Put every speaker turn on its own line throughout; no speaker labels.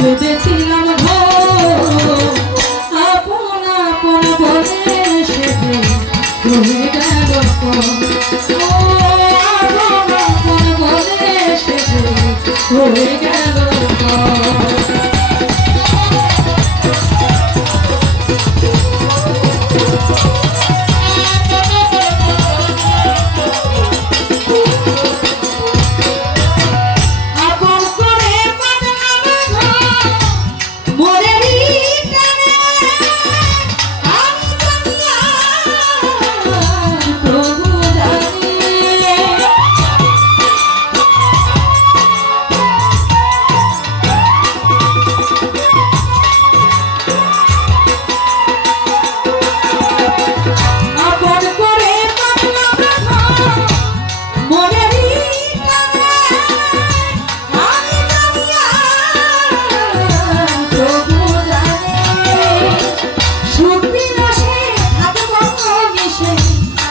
বেঁধেছিলাম আপন আপন বলে সেদিন তুমি গেল আপন আপন বলে সেদিন তুমি গেল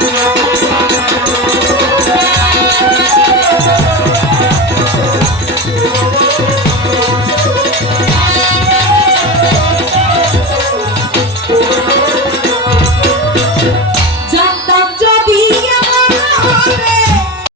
どうぞどうぞ。